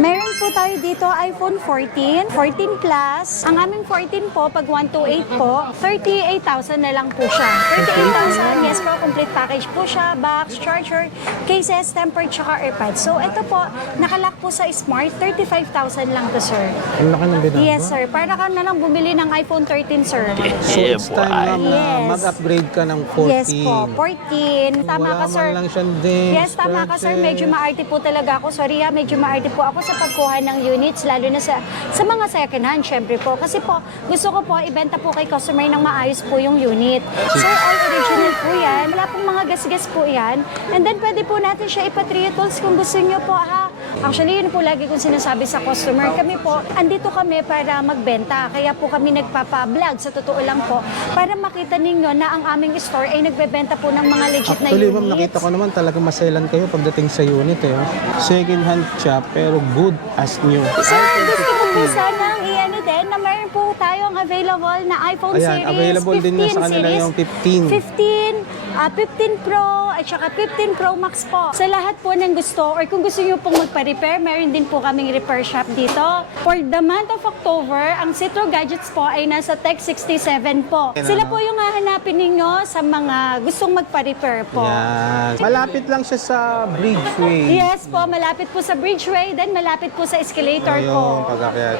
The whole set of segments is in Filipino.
Meron po tayo dito iPhone 14, 14 Plus. Ang aming 14 po, pag 128 po, 38,000 na lang po siya. 38,000, yes po, complete package po siya, box, charger, cases, tempered, tsaka AirPods. So ito po, nakalock po sa Smart, 35,000 lang to, sir. Ang laki ng binaba. Yes, sir. Para ka na lang bumili ng iPhone 13, sir. So it's time na Yes. mag-upgrade ka ng 14. Yes po, 14. Tama Wala ka, sir. man lang siyang dings, Yes, tama ka, sir. Medyo maarte po talaga ako. Sorry ha, medyo maarte po ako sa pagkuha ng units, lalo na sa mga second hand, syempre po. Kasi po, gusto ko po, ibenta po kay customer ng maayos po yung unit. Sir, all original po yan. Wala pong mga gas-gas po yan. And then, pwede po natin siya ipa-3 tools kung gusto nyo po, ha. Actually, yun po lagi kong sinasabi sa customer. Kami po, andito kami para magbenta. Kaya po kami nagpapa-vlog, sa totoo lang po, para makita ninyo na ang aming store ay nagbebenta po ng mga legit na Actually, units. ma'am, nakita ko naman talagang maselan kayo pagdating sa unit eh. Second hand siya, pero good as new. Sir, gusto ko po sanang i-ano din na meron po tayong available na iPhone Ayan, series, available din na 15 sa kanila series, yung 15. 15 Pro at saka 15 Pro Max po. Sa lahat po ng gusto or kung gusto nyo pong magpa-repair, meron din po kaming repair shop dito. For the month of October, ang Citro Gadgets po ay nasa Tech 67 po. Sila po yung hahanapin ninyo sa mga gustong magpa-repair po. Yan. Malapit lang siya sa Bridgeway. Yes po, malapit po sa Bridgeway, then malapit po sa escalator po. Ayun, pag-akyat.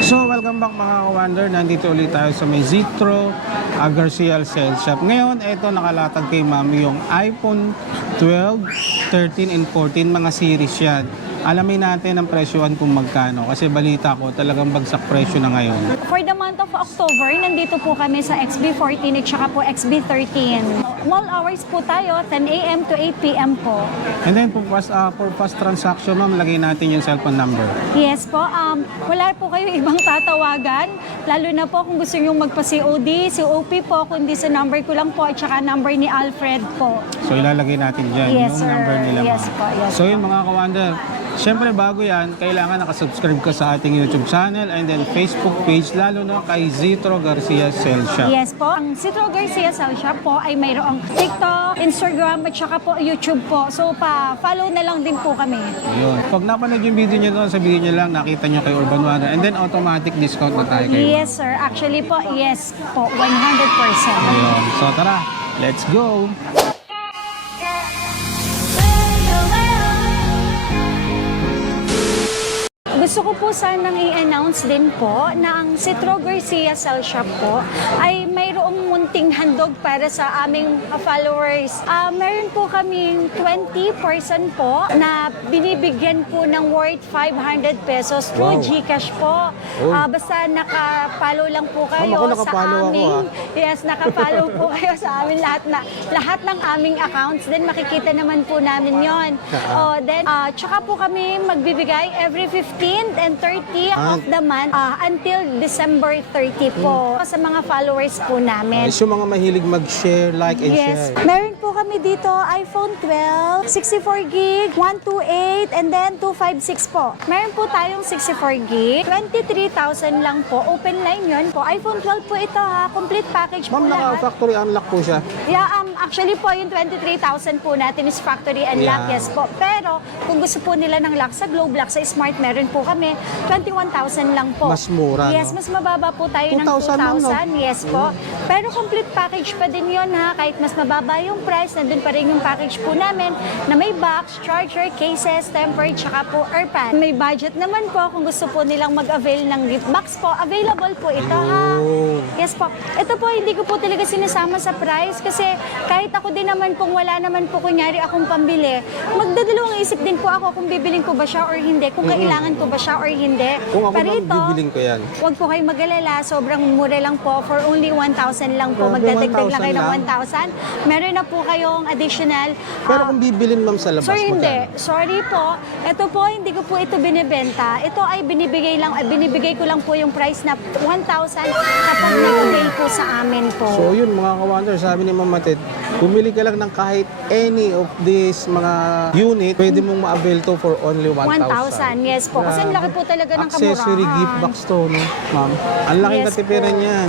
So, welcome back mga ka-wonder. Nandito ulit tayo sa may Zitro Garcia Sales Shop. Ngayon, ito nakalatag kay ma'am yung iPhone 12, 13, and 14. Mga series yan. Alamin natin ang presyohan kung magkano. Kasi balita ko, talagang bagsak presyo na ngayon. For the month of October, nandito po kami sa XB14 at saka po XB13. Mall hours po tayo, 10 a.m. to 8 p.m. po. And then, for fast transaction, ma'am, lagay natin yung cellphone number. Yes po, wala po kayo ibang tatawagan. Lalo na po kung gusto nyo magpa-COD, COP po, kundi sa number ko lang po at saka number ni Alfred po. So, ilalagay natin dyan Yes, yung sir. number nila, Yes ma'am. po, yes So, yun mga ka-wonder. Siyempre, bago yan, kailangan nakasubscribe ka sa ating YouTube channel and then Facebook page, lalo na kay Zitro Garcia Sales Shop. Yes po. Ang Citro Garcia Sales Shop po ay mayroong TikTok, Instagram at saka po YouTube po. So pa-follow na lang din po kami. Yun. Pag napanood yung video nyo doon, sabihin nyo lang, nakita nyo kay Urban Wonder and then automatic discount na tayo kayo. Yes sir. Actually po, yes po. 100%. Ayun. So tara, let's go! Gusto ko po sanang i-announce din po na ang Citro Garcia Sales Shop po ay mayroong munting handog para sa aming followers. Meron po kaming 20% po na binibigyan po ng worth 500 pesos through Wow. GCash po. Uy. Basta nakapollow lang po kayo Ma'am, ako sa nakapollow ako, aming yes, nakapollow po kayo sa amin lahat ng aming accounts. Then makikita naman po namin 'yon. Then tsaka po kami magbibigay every 15th and 30th of the month until December 30 po sa mga followers po namin. Yung mga mahilig mag-share, like, and Yes. share. Meron po kami dito iPhone 12, 64 gig, 128, and then 256 po. Meron po tayong 64 gig, 23,000 lang po. Open line yun po. iPhone 12 po ito ha. Complete package po Ma'am, lahat. naka-factory unlock po siya. Yeah, actually po, yung 23,000 po natin is factory and lock, Yeah. yes po. Pero, kung gusto po nila ng lock sa Globe Lock, sa Smart, meron po kami 21,000 lang po. Mas mura, Yes, no? mas mababa po tayo ng 2,000 lang, no? 2,000, yes po. Pero complete package pa din yun ha. Kahit mas mababa yung price, nandun pa rin yung package po namin na may box, charger, cases, tempered, tsaka po AirPod. May budget naman po kung gusto po nilang mag-avail ng gift box po. Available po ito ha. Ayun. Yes po. Ito po, hindi ko po talaga sinasama sa price kasi kahit ako din naman kung wala naman po kunyari akong pambili, magdadalawang isip din po ako kung bibiling ko ba siya or hindi, kung kailangan ko ba siya or hindi. Kung ako Pero ma'am, ito, bibiling ko yan. huwag po kayong mag-alala, sobrang mura lang po. For only 1,000 lang po. Grabe, Magdadagdag lang kayo ng 1,000 lang. 1,000. Meron na po kayong additional. Pero kung bibilin ma'am sa labas, Sir, hindi. magkano? Sorry po. Ito po, hindi ko po ito binibenta. Ito ay binibigay ko lang po yung price na 1,000 kapag nag-avail po sa amin po. So yun mga ka-wonder, sabi ni Ma'am Matet, bumili ka lang ng kahit any of these mga unit, pwede mong ma-avail to for only 1,000. 1,000, yes po. Kasi ang laki po talaga ng kamurahan. Accessory gift box to, no, ma'am? Ang laking Yes katipiran po. yan.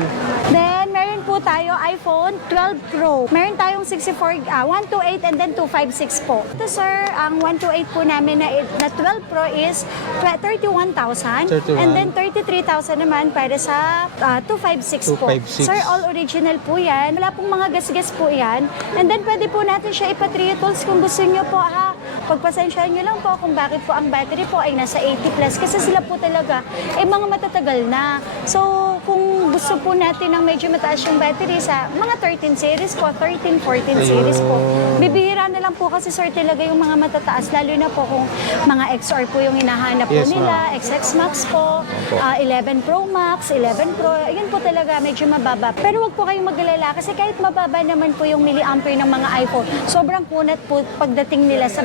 Then, meron po tayo iPhone 12 Pro. Meron tayong 128 and then 256 po. Ito sir, ang 128 po namin na 12 Pro is 31,000. 31. And then 33,000 naman para sa 256 po. 256. Sir, all original po yan. Wala pong mga gas-gas po yan. And then pwede po natin siya ipa-3 tools kung gusto nyo po ha. Pagpasensyahan nyo lang po kung bakit po ang battery po ay nasa 80 plus. Kasi sila po talaga ay mga matatagal na. So, kung gusto po natin ng medyo mataas yung battery sa mga 13 series po, 13, 14 series po. Bibihira na lang po kasi sir talaga yung mga matataas, lalo na po kung mga XR po yung hinahanap po Yes, nila, XX Max po, 11 Pro Max, 11 Pro, ayun po talaga medyo mababa. Pero wag po kayong mag-alala kasi kahit mababa naman po yung milliampere ng mga iPhone, sobrang kunat po pagdating nila sa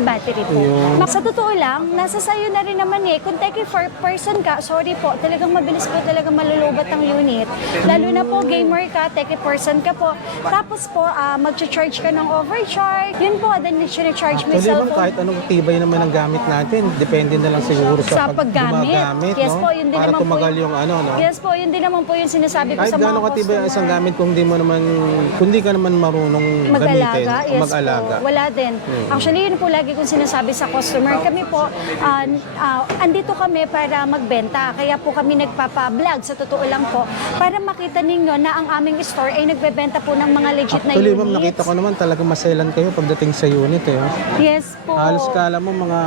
battery po. Sa totoo lang, nasa sayo na rin naman eh. Kung techie for person ka, sorry po, talagang mabilis po talaga malulubat ang unit. Lalo na po, gamer ka, techie person ka po. Tapos po, mag-charge ka ng overcharge. Yun po, then charge mo yung Actually, ma'am, cellphone. kahit anong tibay naman ang gamit natin, depende na lang siguro Sa sa paggamit. gumagamit, Yes no? po, yun din Para naman po tumagal yung- yung ano, no? Yes po, yun din naman po yung sinasabi ko Kahit sa mga gaano katibay ang isang gamit kung di ka naman marunong gamitin mag-alaga, o yes mag-alaga. po. Wala din. Actually, yun po lagi kong sinasabi sa customer. Kami po, andito kami para magbenta. Kaya po kami nagpapa-vlog, sa totoo lang po, para makita ninyo na ang aming store ay nagbebenta po ng mga legit na Actually, units. ma'am, nakita ko naman talagang maselan kayo pagdating sa unit eh. Yes po. Halos kala mo mga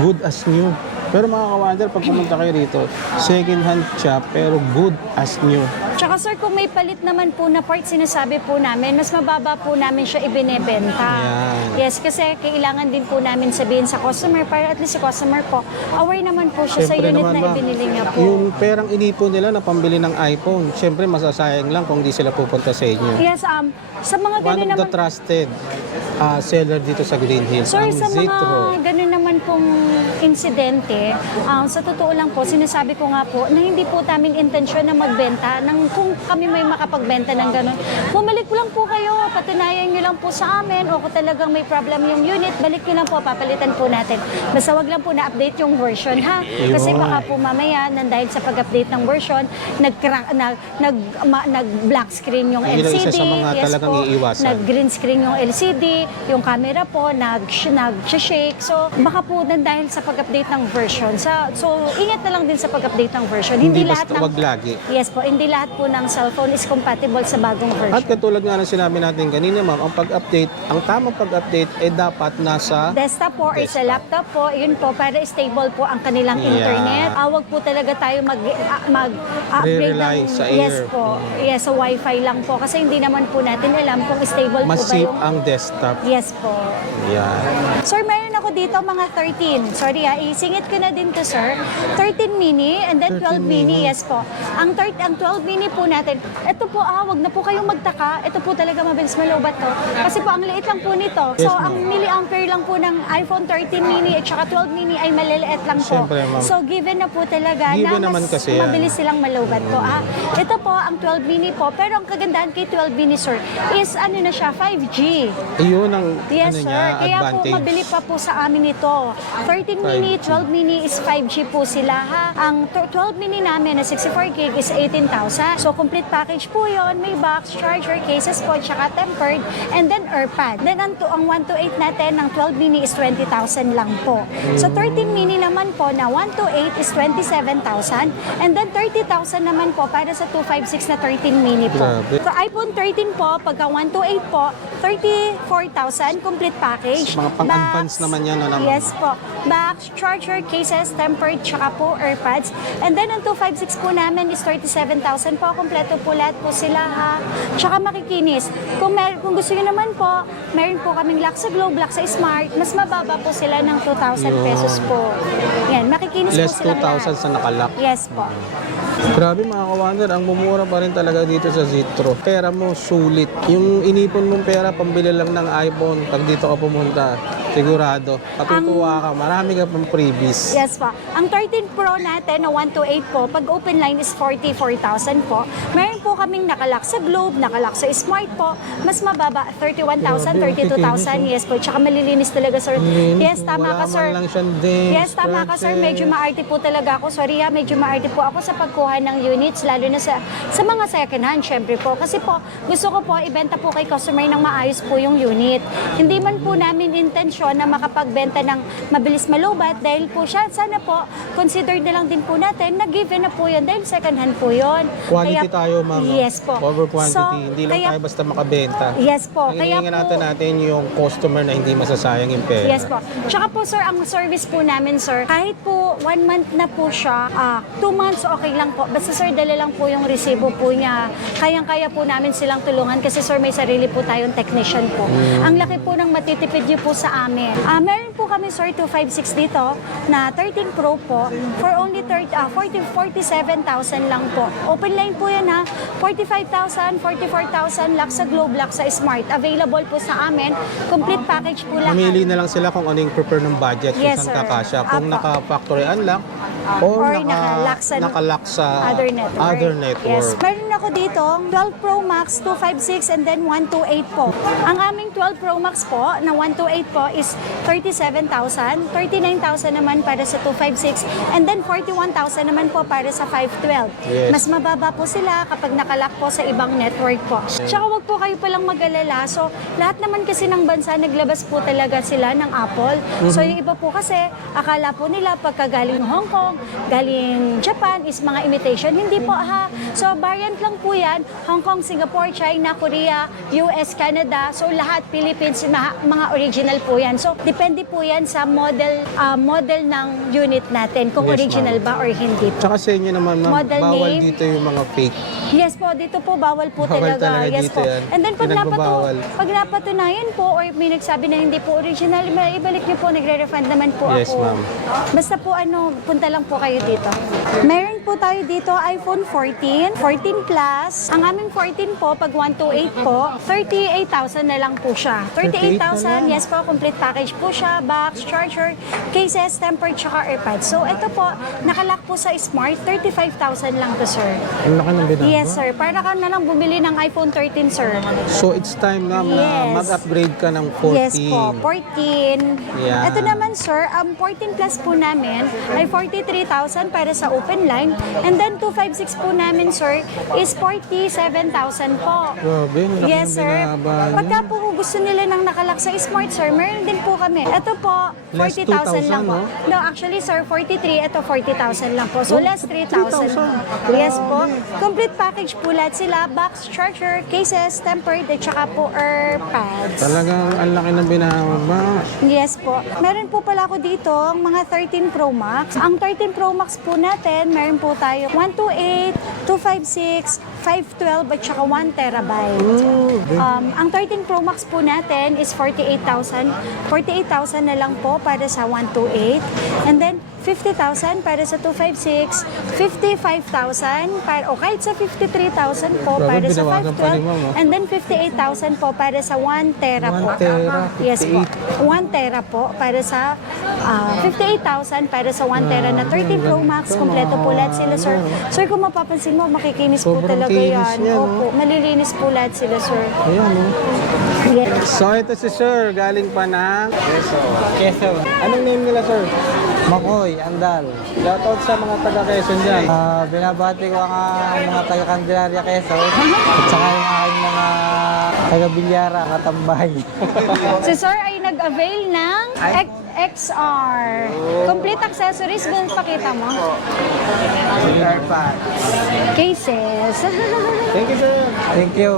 good as new. Pero mga ka-wonder, pag pumunta kayo rito, second hand shop pero good as new. Tsaka sir, kung may palit naman po na part, sinasabi po namin, mas mababa po namin siya ibinebenta. Yan. Yes, kasi kailangan din po namin sabihin sa customer para at least si customer po, aware naman po siya sa Siyempre unit naman, na ma'am, ibinili niya po. yung perang inipon nila na pambili ng iPhone, siyempre masasayang lang kung di sila pupunta sa inyo. Yes, sa mga One ganun of the naman, trusted seller dito sa Green Hills, sir, ang sa Zitro. mga ganun naman pong insidente, sa totoo lang po, sinasabi ko nga po na hindi po namin intensyon na magbenta ng kung kami may makapagbenta ng ganun. Bumalik lang po kayo, patunayan nyo lang po sa amin o kung talagang may problem yung unit, balik nyo lang po, papalitan po natin. Basta wag lang po na-update yung version ha. Kasi Ayun. baka po mamaya, nang dahil sa pag-update ng version, nag-black screen yung Yun ang LCD. isa sa mga talagang iiwasan. Nag-green screen yung LCD, yung camera po, nag-shake. So, baka po nang dahil sa pag-update ng version. So, ingat na lang din sa pag-update ng version. Hindi basta wag lagi. Yes po, hindi lahat po ng cellphone is compatible sa bagong version. At katulad nga ng sinabi natin kanina, ma'am, ang pag-update, ang tamang pag-update ay dapat nasa Desktop po or sa laptop po, yun po, para stable po ang kanilang Yeah. internet. Wag po talaga tayo mag-upgrade Re-rely ng... sa Yes air. po. Yes, sa wifi lang po. Kasi hindi naman po natin alam kung stable mas po ba safe yung... ang desktop. Yes po. Yan. Sir, meron ako dito mga 13. Sorry isingit ko na din to sir. 13 mini and then 12 13 mini. mini. Yes po. Ang 12 mini po natin, ito po, wag na po kayong magtaka. Ito po talaga mabilis malubat to. Kasi po, ang liit lang po nito. So, Yes, ma'am. ang milliampere lang po ng iPhone 13 mini at saka 12 mini ay maliliit lang po. Siyempre, ma'am. So, given na po talaga Given na naman mas kasi yan. mabilis silang malubat po. Ito po, ang 12 mini po. Pero ang kagandahan kay 12 mini, sir, is ano na siya, 5G. Iyon ang Yes, ano sir. niya, Kaya advantage. po, mabili pa po sa amin ito. 13 mini, 12 mini is 5G po sila, ha? Ang 12 mini namin na 64 gig is 18,000. So, complete package po yon. May box, charger, cases po, tsaka tempered, and then AirPod. Then, ang 128 natin ng 12 mini is 20,000 lang po. So, 13 mini naman po na 128 is 27,000. And then, 30,000 naman po para sa 256 na 13 mini po. Grabe. So, iPhone 13 po, pagka 128 po, 34,000 complete package. Mga pang-advance Box, naman yan, ano? Yes po. Box, charger, cases, tempered, tsaka po AirPods. And then, ang 256 po namin is 37,000 po. Kompleto po lahat po sila, ha? Tsaka makikinis. Kung gusto nyo naman po, meron po kaming lock sa Globe, lock sa Smart. Mas mababa po sila ng 2,000 pesos po. Yan, makikinis Less po silang 2,000 lahat. sa nakalock. Yes po. Grabe mga ka-wonder, ang mumura pa rin talaga dito sa Zitro. Pera mo, sulit. Yung inipon mong pera, pambili lang ng iPhone, pag dito ka pumunta, Sigurado. Katutuwa ka. Marami ka pang freebies. Yes po. Ang 13 Pro natin na 128 po, pag open line is 44,000 po. Meron po kaming nakalock sa Globe, nakalock sa Smart po. Mas mababa, 31,000, 32,000. Yes po. Tsaka malilinis talaga, sir. Yes, tama Wala ka, sir. man lang siyang dings. Yes, tama ka, sir. Medyo maarte po talaga ako. Sorry ha, medyo maarte po ako sa pagkuha ng units, lalo na sa mga second hand, syempre po. Kasi po, gusto ko po, ibenta po kay customer ng maayos po yung unit. Hindi man po namin intensyon na makapagbenta ng mabilis malubat dahil po siya, sana po, consider na lang din po natin na given na po yun dahil second hand po yun. Quantity tayo, ma'am. Yes po. Over quantity. So, Hindi lang kaya- tayo basta makabenta. Yes po. Ang Kaya hinihingi po, natin yung customer na hindi masasayang yung pera. yes po. Tsaka po, sir, ang service po namin, sir, kahit po 1 month na po siya, 2 months okay lang po. Basta, sir, dala lang po yung resibo po niya. Kayang-kaya po namin silang tulungan kasi, sir, may sarili po tayong technician po. Ang laki po ng matitipid niyo po sa amin. Meron po kami, sir, 256 dito na 13 Pro po for only 47,000 lang po. Open line po yan ha. 45,000, 44,000 lock sa Globe, lock sa Smart. Available po sa amin. Complete package po lahat. Mamili na lang sila kung ano yung prepare ng budget Yes, kung sir. saan kakasya. Kung Apo. naka-factory unlock or, Or nakalock sa other network. other network. Yes. Meron ako dito, 12 Pro Max, 256, and then 128 po. Ang aming 12 Pro Max po, na 128 po, is 37,000. 39,000 naman para sa 256, and then 41,000 naman po para sa 512. Yes. Mas mababa po sila kapag nakalock po sa ibang network po. Tsaka wag po kayo palang mag-alala. So, lahat naman kasi ng bansa, naglabas po talaga sila ng Apple. So, yung iba po kasi, akala po nila pagka galing Hong Kong, galing Japan is mga imitation. Hindi po ha. So variant lang po yan. Hong Kong, Singapore, China, Korea, US, Canada. So lahat Philippines, mga original po yan. So depende po yan sa model ng unit natin kung Yes, original ba or hindi po. Tsaka sa inyo naman, ma'am, Model bawal name. dito yung mga fake. Yes po, dito po bawal po Bawal talaga Yes dito po. yan. And then pag Pinagbabawal. napatunayan po or may nagsabi na hindi po original, ibalik niyo po, nagre-refund naman po Yes, ako. ma'am. Basta po punta lang po kayo dito. Meron po tayo dito iPhone 14, 14 Plus. Ang aming 14 po, pag 128 po, 38,000 na lang po siya. 38,000, yes po, complete package po siya, box, charger, cases, tempered, tsaka AirPods. So ito po, nakalock po sa Smart, 35,000 lang to, sir. Ang laki ng binaba. Yes, sir. Para ka na lang bumili ng iPhone 13, sir. So it's time na Yes. mag-upgrade ka ng 14. Yes po, 14. Yeah. Ito naman, sir, 14 Plus po namin ay 43,000 para sa open line. And then 256 po namin, sir, is 47,000 po. Grabe, ang laki Yes, ng sir. binaba niyo. Pagka po gusto nila ng nakalock sa Smart, sir, meron din po kami. Ito po, Less 40,000 lang 2,000, po. no? No, actually, sir, 43. Ito, 40,000 lang po. So, Oh, less 3,000. 3,000. Yes po. Complete package po lahat sila. Box, charger, cases, tempered, at saka po AirPods. Talagang ang laki ng binaba. Yes po. Meron po pala ako dito ang mga 13 Pro Max. Ang 13 Pro Max po natin, meron po tayo 128, 256, 512 at saka 1 terabyte. Ang 13 Pro Max po natin is 48,000. 48,000 na lang po para sa 128. And then 50,000 para sa 256, 55,000 para, o kahit sa 53,000 po Grabe, para sa binawasan pa ni 512. Ma'am, And then 58,000 po para sa 1 tera po. 1 tera, Yes po. 58. 1 tera po para sa 58,000 para sa 1 tera na 13 Pro Max. Kompleto po lahat sila, sir. Sir, kung mapapansin mo, makikinis po Sobrang talaga kinis yan. yan, Opo, malilinis po lahat sila, sir. Ayan, oh. Yes. So ito si Sir, galing pa ng Quezon. Anong name nila, Sir? Makoy, Andal. Shoutout sa mga taga Quezon dyan. Binabati ko ang mga taga Candelaria, Quezon. At saka yung aking mga taga Bilyara, Katambay. Si sir ay nag-avail ng XR. Complete accessories, doon pakita mo. Cases. Thank you, Sir. Thank you.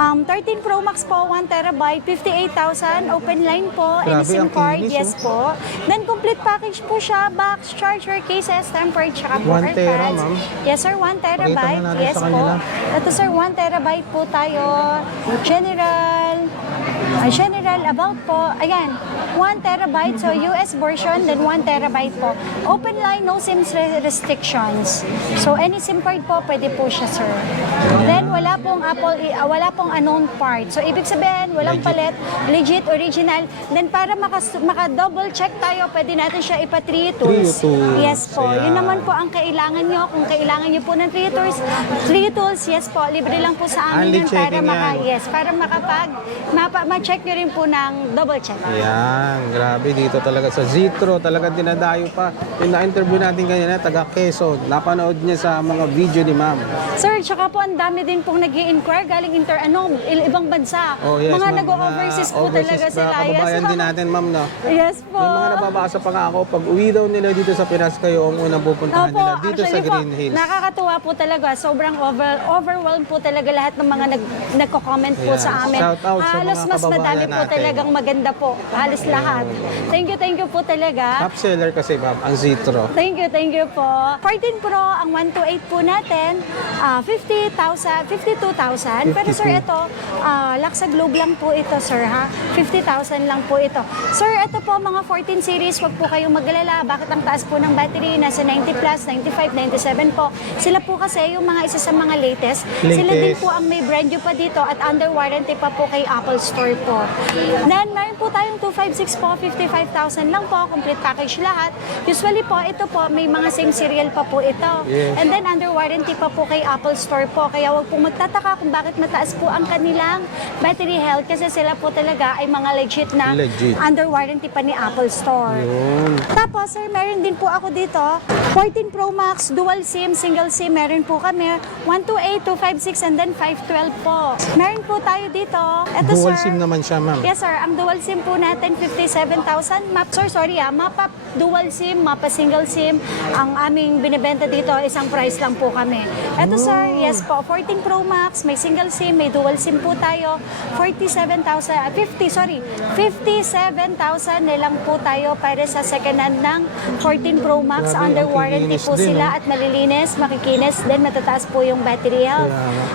13 Pro Max po, 1 terabyte, 58,000, open line po, and Grabe, SIM ang card, kinis, yes po. Then complete package po siya, box, charger, cases, tempered, tsaka po 1 tera, AirPods. ma'am. Yes sir, 1 terabyte, natin yes sa po. kanila. Ito sir, 1 terabyte po tayo, general general about po, ayan, 1 terabyte, so US version, then 1 terabyte po. Open line, no SIM restrictions. So any SIM card po, pwede po siya, sir. Then wala pong wala pong unknown part. So ibig sabihin, walang palit, legit, original. Then para maka-double check tayo, pwede natin siya ipa 3 tools. 3 tools. Yes po. Ayan. Yun naman po ang kailangan nyo. Kung kailangan nyo po ng 3 tools, yes po, libre lang po sa amin Only yun para checking yan. para ma-check nyo rin po ng double check. Ayan, grabe dito talaga sa Zitro, talaga dinadayo pa. Yung na-interview natin kanina, taga Quezon, napanood niya sa mga video ni ma'am. Sir, tsaka po ang dami din pong nag-i-inquire galing ibang bansa. Oh, yes, mga ma'am. nag-overseas po talaga sila. Kababayan din natin, ma'am, no? Yes po. May mga nababasa pa nga ako, pag uwi daw nila dito sa Pinas, kayo ang unang pupuntahan nila dito sa actually Green po, Hills. nakakatuwa po talaga. Sobrang overwhelmed po talaga lahat ng mga nagko-comment po Yeah. sa amin. Shout out sa Halos mga mas madami kababayan po natin. talagang maganda po. Halos lahat. Thank you po talaga. Top seller kasi, ma'am, ang Zitro. Thank you po. 14 Pro, ang 128 po natin, 52,000. Pero sir, 52. ito, Laksa Globe lang po ito, sir, ha? 50,000 lang po ito. Sir, ito po, mga 14 series, wag po kayong magalala. Bakit ang taas po ng battery? Nasa 90 plus, 95, 97 po. Sila po kasi yung mga isa sa mga latest. Sila din po ang may brand new pa dito at under warranty pa po kay Apple Store po. Then, meron po tayong 256 po, 55,000 lang po, complete package lahat. Usually po, ito po, may mga same serial pa po ito. Yes. And then, under warranty pa po kay Apple Store po. Kaya wag po magtataka kung bakit mataas po ang kanilang battery health kasi sila po talaga ay mga legit na Legit. under warranty pa ni Apple Store. Yun. Tapos, sir, meron din po ako dito, 14 Pro Max, dual SIM, single SIM, meron po kami, 128, 256, and then 512 po. Meron po tayo dito. Ito, Dual sir. SIM naman siya, ma'am. Yes, sir. Ang dual SIM po natin, 57,000. Mapa dual SIM, mapa single SIM. Ang aming binibenta dito, isang price lang po kami. Ito, sir, yes po, 14 Pro Max, may single SIM, may dual SIM po tayo, 57,000 na lang po tayo para sa second hand ng 14 Pro Max. Grabe, Under ang warranty kikinis po din, sila no? at malilinis, makikinis, then matataas po yung battery health.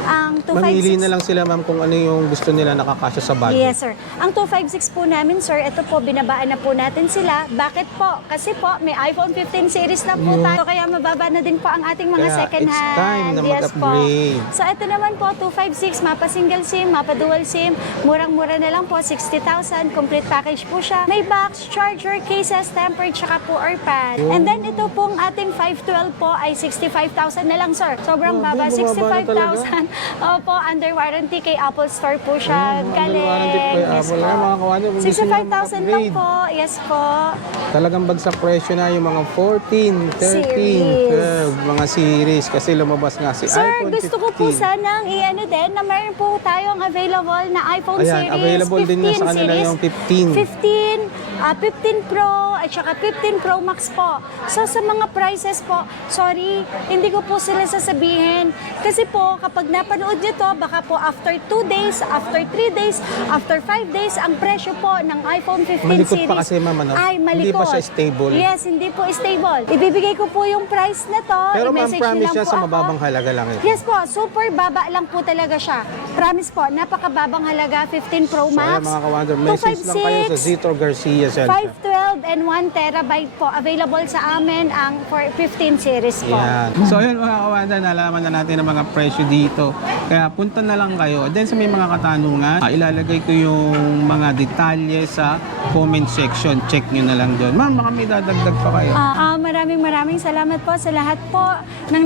Ang Mamili 256 na lang sila, ma'am, kung ano yung gusto nila nakakasya sa budget. Yes, sir. Ang 256 po namin, sir, ito po, binabaan na po natin sila. Bakit po? Kasi po, may iPhone 15 series na po tayo, kaya mababa na din po ang ating mga Kaya second it's hand. time na Yes po. mag-upgrade. So, ito naman po, 256, mapa single SIM, mapa dual SIM. Murang-mura na lang po, 60,000. Complete package po siya. May box, charger, cases, tempered, tsaka po pad. And then, ito pong ating 512 po ay 65,000 na lang, sir. Sobrang baba, Grabe, bumaba na talaga. 65,000. Opo, under warranty kay Apple Store po siya. Under warranty po kay Yes Apple. po. Ayan, mga kawanan, kung gusto nyo 65,000 lang mag-upgrade. po. Yes po. Talagang bagsak presyo na yung mga 14, 13, Series. 12, mga series kasi lumabas nga si Sir, iPhone 15. gusto ko po sanang i-ano din na meron po tayong available na iPhone Ayan, series. available din na 15 sa kanila series. yung 15. 15 Pro at saka 15 Pro Max po. So sa mga prices po, sorry, hindi ko po sila sasabihin. Kasi po, kapag napanood nyo to, baka po after 2 days, after 3 days, after 5 days, ang presyo po ng iPhone 15 Malikot series pa kasi, ma'am, ano? ay malikot. Hindi pa siya stable. Yes, hindi po stable. Ibibigay ko po yung price na to. Pero ma'am, I-message nyo promise lang niya po sa ako. mababang halaga lang ito. Yes po, super baba lang po talaga siya. Promise po, napakababang halaga, 15 Pro So, ayan, Max. mga kawander, message lang kayo sa 256, Zitro Garcia Cell. 512 and 1 terabyte po. Available sa amin ang for 15 series po. Yan. So ayun mga kawander, nalaman na natin ang mga presyo dito. Kaya punta na lang kayo. Then sa may mga katanungan, ilalagay ko yung mga detalye sa comment section. Check nyo na lang doon. Ma'am, baka may dadagdag pa kayo. Maraming salamat po sa lahat po ng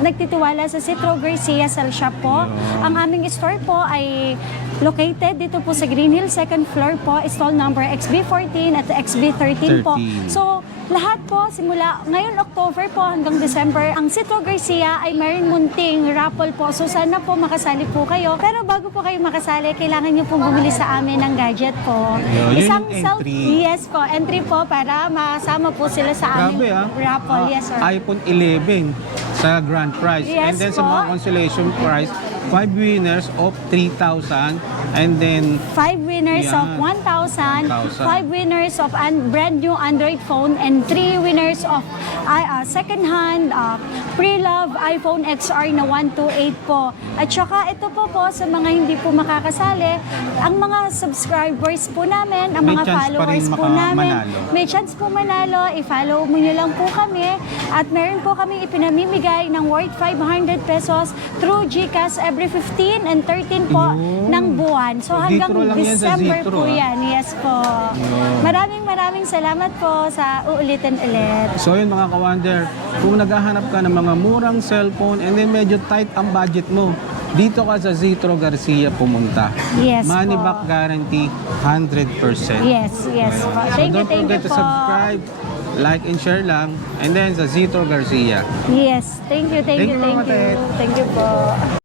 nagtitiwala sa Citro Garcia Cell Shop po. Ang aming store po ay located dito po sa Green Hills, second floor po, stall number XB14 at XB13 po. 13. So, lahat po, simula ngayon October po hanggang December, ang Citro Garcia ay mayroon munting raffle po. So, sana po makasali po kayo. Pero bago po kayo makasali, kailangan nyo po bumili sa amin ng gadget po. Yun yung entry. Yes po, entry po para masama po sila sa Grabe aming raffle. Yes, sir. iPhone 11 sa grand prize. Yes And then sa po. mga consolation prize, 5 winners of 3,000 And then, 5 winners of Yan. 1,000, 1,000. 5 winners of brand new Android phone, and 3 winners of second-hand pre-love iPhone XR na 128 po. At saka ito po sa mga hindi po makakasali, ang mga subscribers po namin, ang May mga chance pa followers rin po namin, manalo. may chance po manalo. I-follow mo nyo lang po kami. At meron po kami ipinamimigay ng worth 500 pesos through GCash every 15 and 13 po Yun. ng buwan. So hanggang Zitro lang yan sa December Zitro, po ah. yan. Yes po. Yun. Maraming salamat po sa uulitin ulit. so yun mga ka-Wonder, kung naghahanap ka ng mga murang cellphone and then medyo tight ang budget mo, dito ka sa Zitro Garcia pumunta. Yes Money po. back guarantee 100%. Yes po. So Thank you don't forget to po. subscribe, like and share lang, and then sa Zitro Garcia. Yes, thank you. Thank you, Mama Ted. Thank you po.